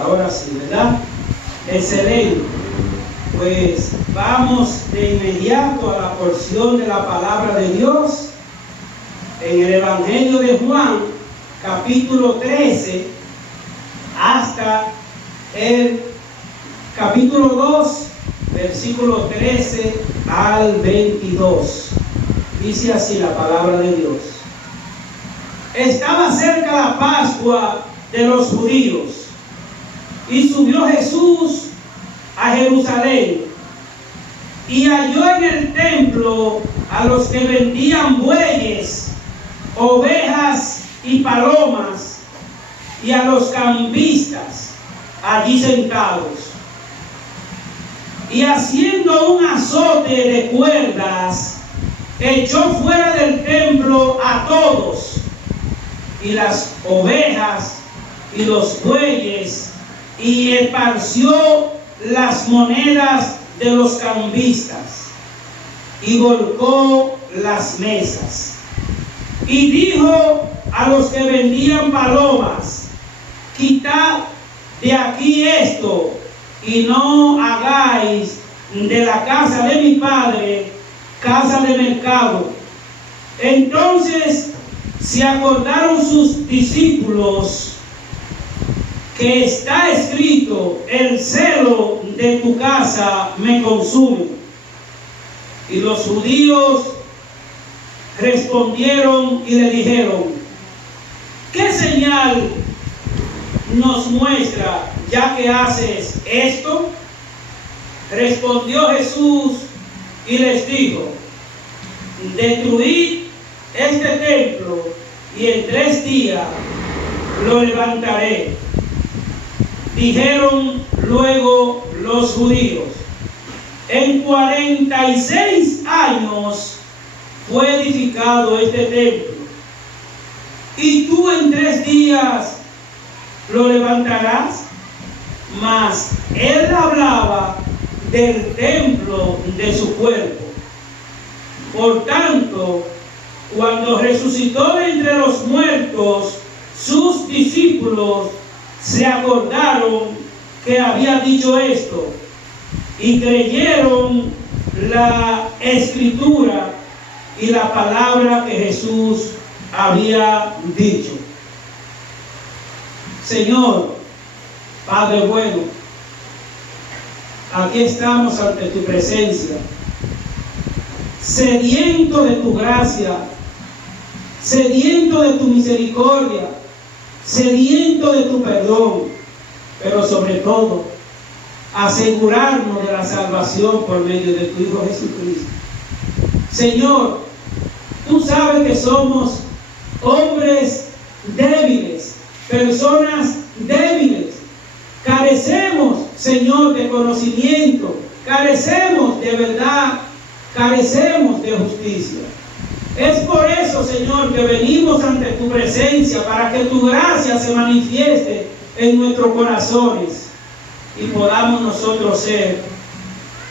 Ahora sí, ¿verdad? Excelente. Pues vamos de inmediato a la porción de la palabra de Dios en el Evangelio de Juan, capítulo 13, hasta el capítulo 2, versículo 13 al 22. Dice así la palabra de Dios. Estaba cerca la Pascua de los judíos, y subió Jesús a Jerusalén, y halló en el templo a los que vendían bueyes, ovejas y palomas, y a los cambistas allí sentados. Y haciendo un azote de cuerdas, echó fuera del templo a todos, y las ovejas y los bueyes, y esparció las monedas de los cambistas, y volcó las mesas. Y dijo a los que vendían palomas: quitad de aquí esto, y no hagáis de la casa de mi padre casa de mercado. Entonces se acordaron sus discípulos que está escrito: el celo de tu casa me consume. Y los judíos respondieron y le dijeron: ¿qué señal nos muestra ya que haces esto? Respondió Jesús y les dijo: destruid este templo y en 3 días lo levantaré. Dijeron luego los judíos: en 46 años fue edificado este templo, y tú en 3 días lo levantarás. Mas él hablaba del templo de su cuerpo. Por tanto, cuando resucitó de entre los muertos, sus discípulos se acordaron que había dicho esto, y creyeron la escritura y la palabra que Jesús había dicho. Señor, Padre bueno, aquí estamos ante tu presencia, sediento de tu gracia, sediento de tu misericordia, sediento de tu perdón, pero sobre todo asegurarnos de la salvación por medio de tu Hijo Jesucristo. Señor, tú sabes que somos hombres débiles, personas débiles. Carecemos, Señor, de conocimiento, carecemos de verdad, carecemos de justicia. Es por eso, Señor, que venimos ante tu presencia, para que tu gracia se manifieste en nuestros corazones y podamos nosotros ser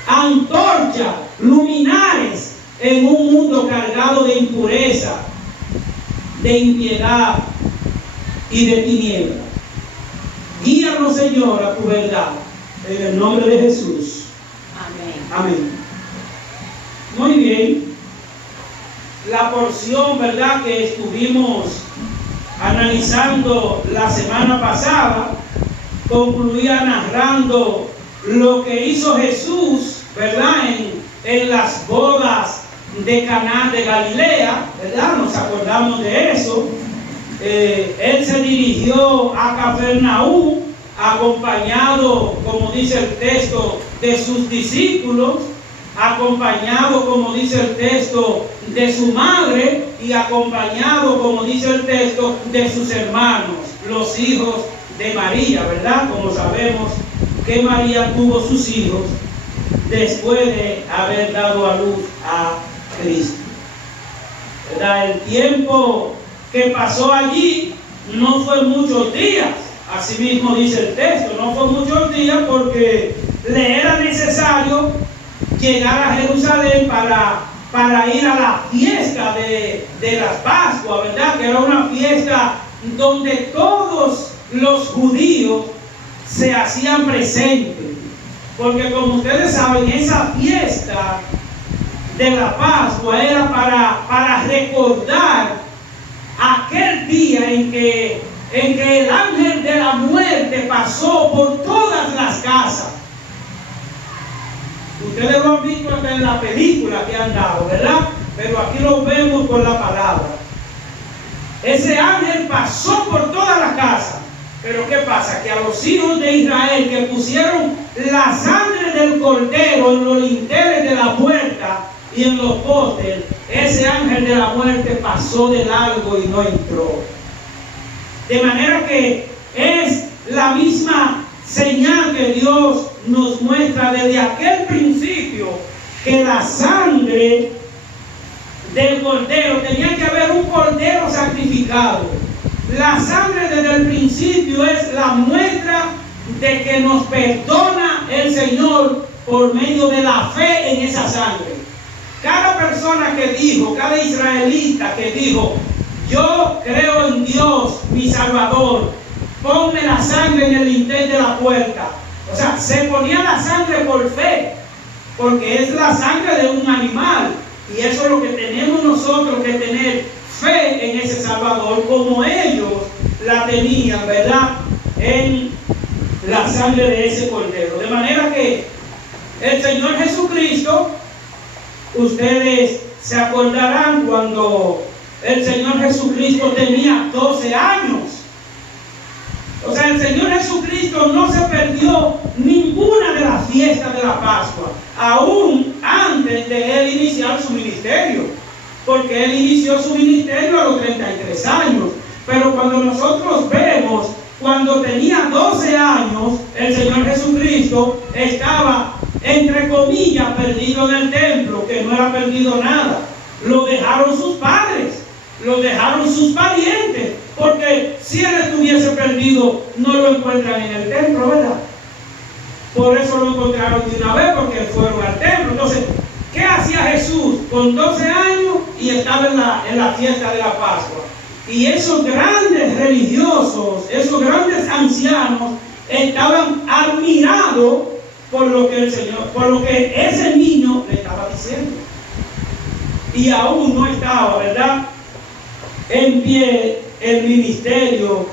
antorcha, luminares en un mundo cargado de impureza, de impiedad y de tiniebla. Guíanos, Señor, a tu verdad, en el nombre de Jesús. Amén. Amén. Muy bien. La porción, ¿verdad?, que estuvimos analizando la semana pasada, concluía narrando lo que hizo Jesús, ¿verdad?, en las bodas de Caná de Galilea, ¿verdad? Nos acordamos de eso. Él se dirigió a Capernaum, acompañado, como dice el texto, de sus discípulos, acompañado, como dice el texto, de su madre, y acompañado, como dice el texto, de sus hermanos, los hijos de María, ¿verdad? Como sabemos que María tuvo sus hijos después de haber dado a luz a Cristo, ¿verdad? El tiempo que pasó allí no fue muchos días, así mismo dice el texto, no fue muchos días, porque le era necesario llegar a Jerusalén para ir a la fiesta de las Pascuas, ¿verdad? Que era una fiesta donde todos los judíos se hacían presentes. Porque como ustedes saben, esa fiesta de la Pascua era para recordar aquel día en que el ángel de la muerte pasó por todas las casas. Ustedes lo han visto hasta en la película que han dado, ¿verdad? Pero aquí lo vemos con la palabra. Ese ángel pasó por toda la casa. Pero ¿qué pasa? Que a los hijos de Israel que pusieron la sangre del cordero en los linteles de la puerta y en los postes, ese ángel de la muerte pasó de largo y no entró. De manera que es la misma señal que Dios nos muestra desde aquel principio, que la sangre del cordero, tenía que haber un cordero sacrificado. La sangre desde el principio es la muestra de que nos perdona el Señor por medio de la fe en esa sangre. Cada persona que dijo, cada israelita que dijo, yo creo en Dios, mi Salvador, ponme la sangre en el lintel de la puerta. O sea, se ponía la sangre por fe, porque es la sangre de un animal. Y eso es lo que tenemos nosotros que tener, fe en ese Salvador, como ellos la tenían, ¿verdad?, en la sangre de ese cordero. De manera que el Señor Jesucristo, ustedes se acordarán cuando el Señor Jesucristo tenía 12 años. O sea, el Señor Jesucristo no se perdió ninguna de las fiestas de la Pascua, aún antes de Él iniciar su ministerio, porque Él inició su ministerio a los 33 años. Pero cuando nosotros vemos, cuando tenía 12 años, el Señor Jesucristo estaba, entre comillas, perdido en el templo, que no era perdido nada. Lo dejaron sus padres, lo dejaron sus parientes, porque si él estuviese perdido, no lo encuentran en el templo, ¿verdad? Por eso lo encontraron de una vez, porque fueron al templo. Entonces, ¿qué hacía Jesús con 12 años y estaba en la fiesta de la Pascua? Y esos grandes religiosos, esos grandes ancianos, estaban admirados por lo que el Señor, por lo que ese niño le estaba diciendo. Y aún no estaba, ¿verdad?, en pie el ministerio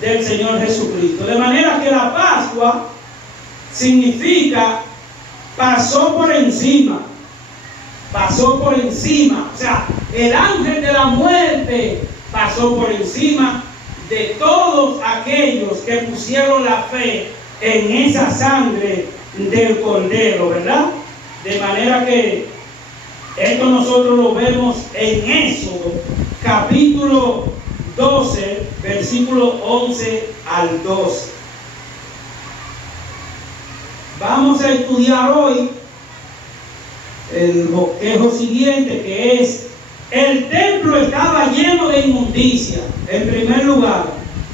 del Señor Jesucristo. De manera que la Pascua significa pasó por encima. Pasó por encima. O sea, el ángel de la muerte pasó por encima de todos aquellos que pusieron la fe en esa sangre del cordero, ¿verdad? De manera que esto nosotros lo vemos en Éxodo, capítulo 12, versículo 11 al 12. Vamos a estudiar hoy el bosquejo siguiente, que es: el templo estaba lleno de inmundicia, en primer lugar.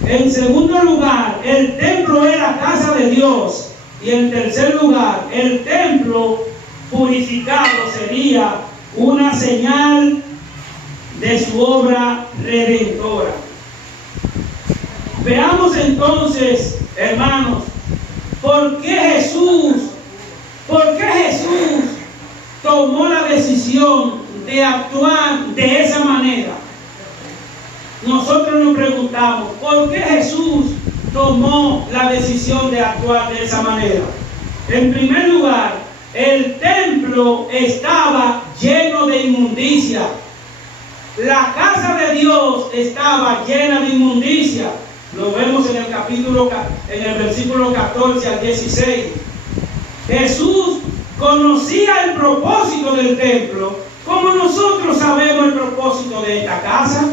En segundo lugar, el templo era casa de Dios. Y en tercer lugar, el templo purificado sería una señal de su obra redentora. Veamos entonces, hermanos, ¿por qué Jesús tomó la decisión de actuar de esa manera? Nosotros nos preguntamos, ¿por qué Jesús tomó la decisión de actuar de esa manera? En primer lugar, el templo estaba lleno de inmundicia. La casa de Dios estaba llena de inmundicia. Lo vemos en el versículo 14 al 16. Jesús conocía el propósito del templo, como nosotros sabemos el propósito de esta casa.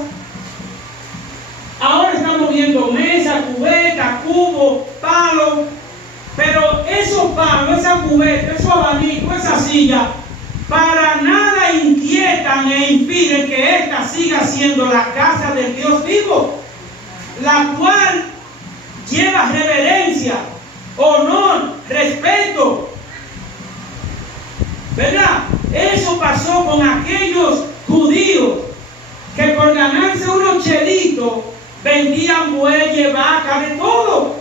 Ahora estamos viendo mesa, cubeta, cubo, palo, pero esos palos, esa cubeta, esos abanicos, esa silla, para nada inquietan e impiden que esta siga siendo la casa del Dios vivo, la cual lleva reverencia, honor, respeto, ¿verdad? Eso pasó con aquellos judíos que por ganarse unos chelitos vendían bueyes, vacas, de todo.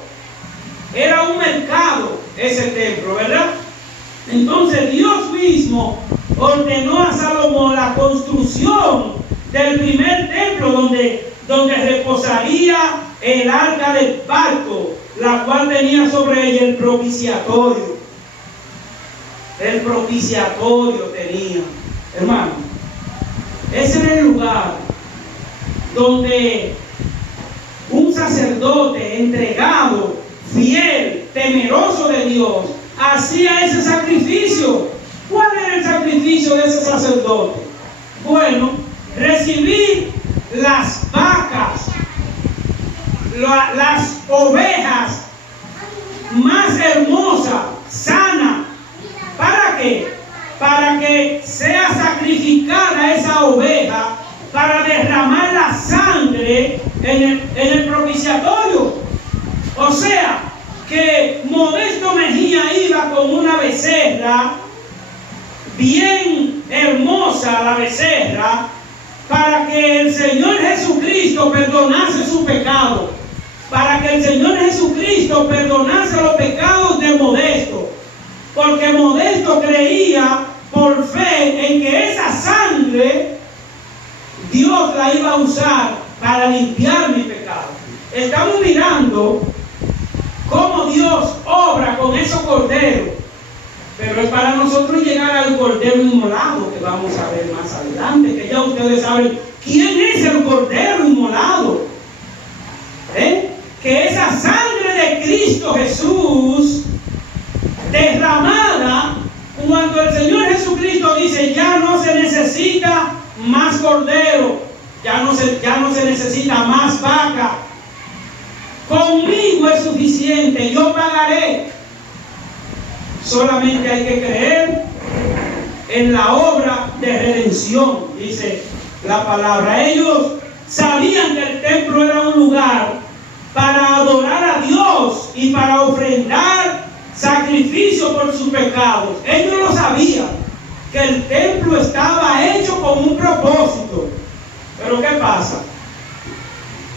era un mercado ese templo, ¿verdad? Entonces Dios mismo ordenó a Salomón la construcción del primer templo donde reposaría el arca del pacto, la cual tenía sobre ella el propiciatorio. El propiciatorio tenía, hermano. Ese era el lugar donde un sacerdote entregado, fiel, temeroso de Dios, hacía ese sacrificio. ¿Cuál era el sacrificio de ese sacerdote? Bueno, recibir las vacas, las ovejas más hermosas, sanas. ¿Para qué? Para que sea sacrificada esa oveja, para derramar la sangre en el propiciatorio. O sea, que Modesto Mejía iba con una becerra, bien hermosa la becerra, para que el Señor Jesucristo perdonase su pecado, para que el Señor Jesucristo perdonase los pecados de Modesto, porque Modesto creía por fe en que esa sangre Dios la iba a usar para limpiar mi pecado. Estamos mirando cómo Dios obra con esos corderos, pero es para nosotros llegar al cordero inmolado, que vamos a ver más adelante, que ya ustedes saben quién es el cordero inmolado. Que esa sangre de Cristo Jesús derramada, cuando el Señor Jesucristo dice ya no se necesita más cordero, ya no se necesita más vaca, conmigo es suficiente, yo pagaré. Solamente hay que creer en la obra de redención, dice la palabra. Ellos sabían que el templo era un lugar para adorar a Dios y para ofrendar sacrificio por sus pecados. Ellos lo sabían, que el templo estaba hecho con un propósito. Pero ¿qué pasa?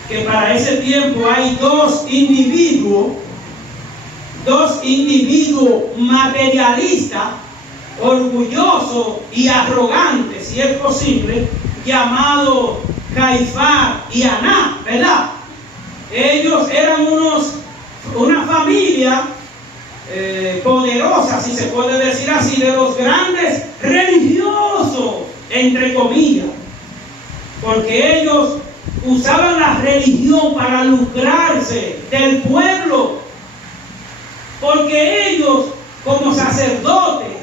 Que para ese tiempo hay dos individuos materialistas, orgullosos y arrogantes, si es posible, llamados Caifás y Aná, ¿verdad? Ellos eran una familia poderosa, si se puede decir así, de los grandes religiosos, entre comillas, porque ellos usaban la religión para lucrarse del pueblo, porque ellos, como sacerdotes,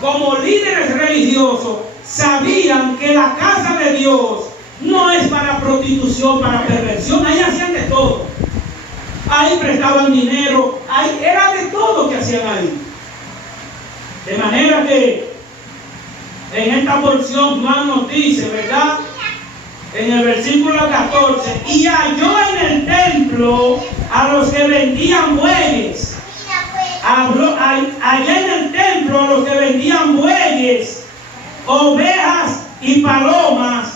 como líderes religiosos, sabían que la casa de Dios no es para prostitución, para perversión. Ahí hacían de todo. Ahí prestaban dinero, ahí era de todo que hacían ahí. De manera que en esta porción Juan nos dice, ¿verdad? En el versículo 14, y halló en el templo a los que vendían bueyes. Allá en el templo a los que vendían bueyes, ovejas y palomas,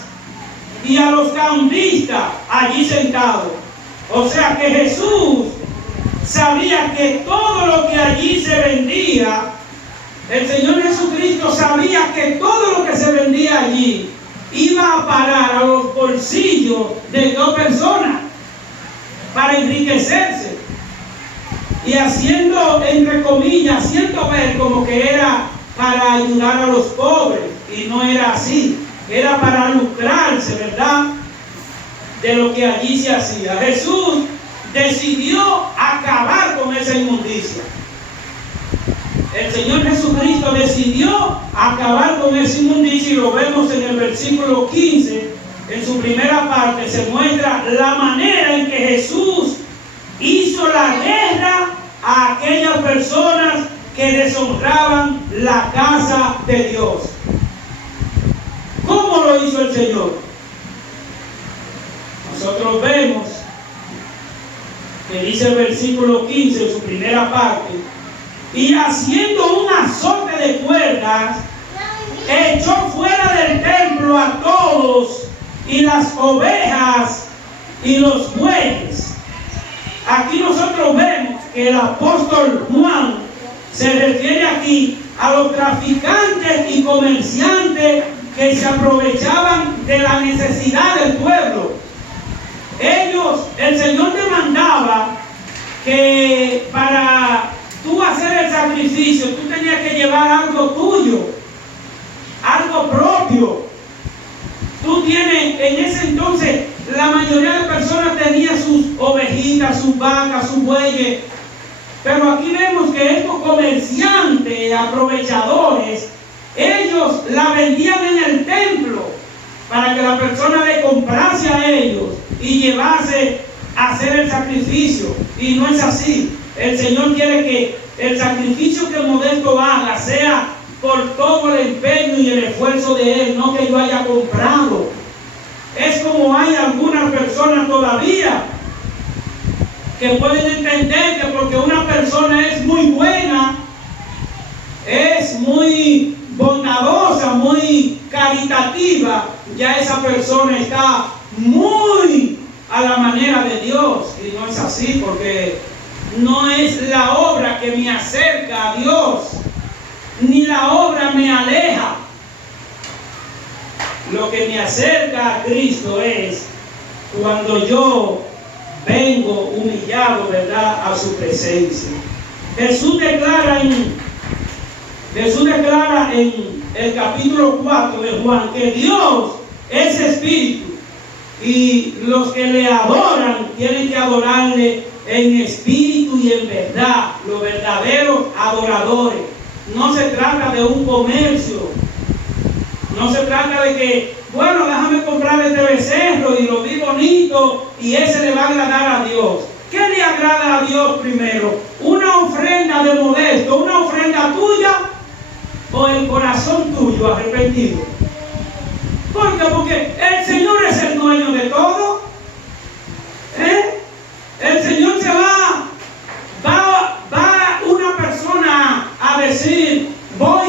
y a los cambistas allí sentados. O sea que Jesús sabía que todo lo que allí se vendía, el Señor Jesucristo sabía que todo lo que se vendía allí iba a parar a los bolsillos de dos personas para enriquecerse, y haciendo, entre comillas, haciendo ver como que era para ayudar a los pobres, y no era así, era para lucrarse, ¿verdad?, de lo que allí se hacía. Jesús decidió acabar con esa inmundicia. El Señor Jesucristo decidió acabar con esa inmundicia, y lo vemos en el versículo 15, en su primera parte, se muestra la manera en que Jesús hizo la guerra a aquellas personas que deshonraban la casa de Dios. ¿Cómo lo hizo el Señor? Nosotros vemos que dice el versículo 15 en su primera parte, y haciendo un azote de cuerdas, echó fuera del templo a todos, y las ovejas y los bueyes. Aquí nosotros vemos que el apóstol Juan se refiere aquí a los traficantes y comerciantes que se aprovechaban de la necesidad del pueblo. Ellos, el Señor demandaba que para tú hacer el sacrificio, tú tenías que llevar algo tuyo, algo propio. Tú tienes, en ese entonces, la mayoría de personas tenía sus ovejitas, sus vacas, sus bueyes. Pero aquí vemos que estos comerciantes, aprovechadores, ellos la vendían en el templo para que la persona le comprase a ellos y llevase a hacer el sacrificio. Y no es así. El Señor quiere que el sacrificio que el modesto haga sea por todo el empeño y el esfuerzo de Él, no que yo haya comprado. Es como hay algunas personas todavía que pueden entender que porque una persona es muy buena, es muy bondadosa, muy caritativa, ya esa persona está muy a la manera de Dios. Y no es así, porque no es la obra que me acerca a Dios, ni la obra me aleja. Lo que me acerca a Cristo es cuando yo vengo humillado, ¿verdad?, a su presencia. Jesús declara en el capítulo 4 de Juan que Dios es espíritu y los que le adoran tienen que adorarle en espíritu y en verdad, los verdaderos adoradores. No se trata de un comercio, no se trata de que, bueno, déjame comprar este becerro y lo vi bonito y ese le va a agradar a Dios. ¿Qué le agrada a Dios primero? ¿Una ofrenda de modesto, una ofrenda tuya o el corazón tuyo arrepentido? ¿Por qué? Porque el Señor es el dueño de todo.